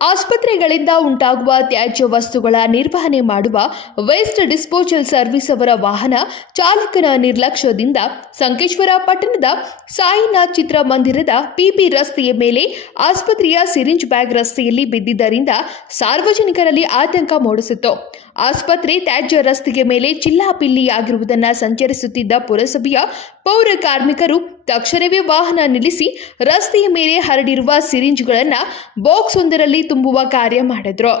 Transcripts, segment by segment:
ಆಸ್ಪತ್ರೆಗಳಿಂದ ಉಂಟಾಗುವ ತ್ಯಾಜ್ಯ ವಸ್ತುಗಳ ನಿರ್ವಹಣೆ ಮಾಡುವ ವೇಸ್ಟ್ ಡಿಸ್ಪೋಸಲ್ ಸರ್ವಿಸ್ ಅವರ ವಾಹನ ಚಾಲಕನ ನಿರ್ಲಕ್ಷ್ಯದಿಂದ ಸಂಕೇಶ್ವರ ಪಟ್ಟಣದ ಸಾಯಿನಾಥ್ ಚಿತ್ರಮಂದಿರದ ಪಿಪಿ ರಸ್ತೆಯ ಮೇಲೆ ಆಸ್ಪತ್ರೆಯ ಸಿರಿಂಜ್ ಬ್ಯಾಗ್ ರಸ್ತೆಯಲ್ಲಿ ಬಿದ್ದಿದ್ದರಿಂದ ಸಾರ್ವಜನಿಕರಲ್ಲಿ ಆತಂಕ ಮೂಡಿಸಿತು ಆಸ್ಪತ್ರೆ ತ್ಯಾಜ್ಯ ರಸ್ತೆಯ ಮೇಲೆ ಚಿಲ್ಲಾಪಿಲ್ಲಿಯಾಗಿರುವುದನ್ನು ಸಂಚರಿಸುತ್ತಿದ್ದ ಪುರಸಭೆಯ ಪೌರ ಕಾರ್ಮಿಕರು ತಕ್ಷಣವೇ ವಾಹನ ನಿಲ್ಲಿಸಿ ರಸ್ತೆಯ ಮೇಲೆ ಹರಡಿರುವ ಸಿರಿಂಜ್ಗಳನ್ನು ಬಾಕ್ಸ್ ಒಂದರಲ್ಲಿ ತುಂಬುವ ಕಾರ್ಯ ಮಾಡಿದ್ರು.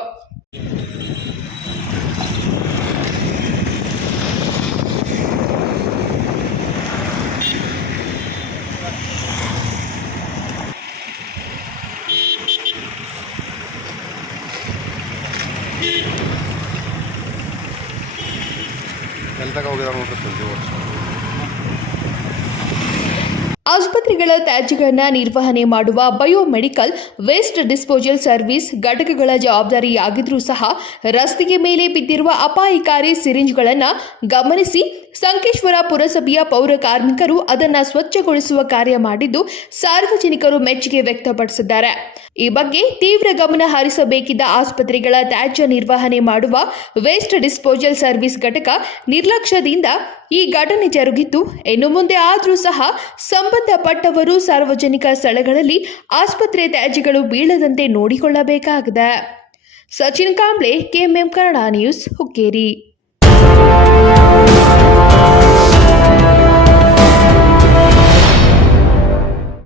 El tacó que damos de su. ಆಸ್ಪತ್ರೆಗಳ ತ್ಯಾಜ್ಯಗಳನ್ನು ನಿರ್ವಹಣೆ ಮಾಡುವ ಬಯೋಮೆಡಿಕಲ್ ವೇಸ್ಟ್ ಡಿಸ್ಪೋಸಲ್ ಸರ್ವಿಸ್ ಘಟಕಗಳ ಜವಾಬ್ದಾರಿಯಾಗಿದ್ದರೂ ಸಹ ರಸ್ತೆಯ ಮೇಲೆ ಬಿದ್ದಿರುವ ಅಪಾಯಕಾರಿ ಸಿರಿಂಜ್ಗಳನ್ನು ಗಮನಿಸಿ ಸಂಕೇಶ್ವರ ಪುರಸಭೆಯ ಪೌರ ಕಾರ್ಮಿಕರು ಅದನ್ನು ಸ್ವಚ್ಛಗೊಳಿಸುವ ಕಾರ್ಯ ಮಾಡಿದ್ದು ಸಾರ್ವಜನಿಕರು ಮೆಚ್ಚುಗೆ ವ್ಯಕ್ತಪಡಿಸಿದ್ದಾರೆ. ಈ ಬಗ್ಗೆ ತೀವ್ರ ಗಮನ ಹರಿಸಬೇಕಿದ್ದ ಆಸ್ಪತ್ರೆಗಳ ತ್ಯಾಜ್ಯ ನಿರ್ವಹಣೆ ಮಾಡುವ ವೇಸ್ಟ್ ಡಿಸ್ಪೋಸಲ್ ಸರ್ವಿಸ್ ಘಟಕ ನಿರ್ಲಕ್ಷ್ಯದಿಂದ ಈ ಘಟನೆ ಜರುಗಿದ್ದು ಇನ್ನು ಮುಂದೆ ಆದರೂ ಸಹ ಸಂಬಂಧಪಟ್ಟವರು ಸಾರ್ವಜನಿಕ ಸ್ಥಳಗಳಲ್ಲಿ ಆಸ್ಪತ್ರೆ ತ್ಯಾಜ್ಯಗಳು ಬೀಳದಂತೆ ನೋಡಿಕೊಳ್ಳಬೇಕಾಗಿದೆ. Sachin Kamble KMM Kannada news Hukkeri.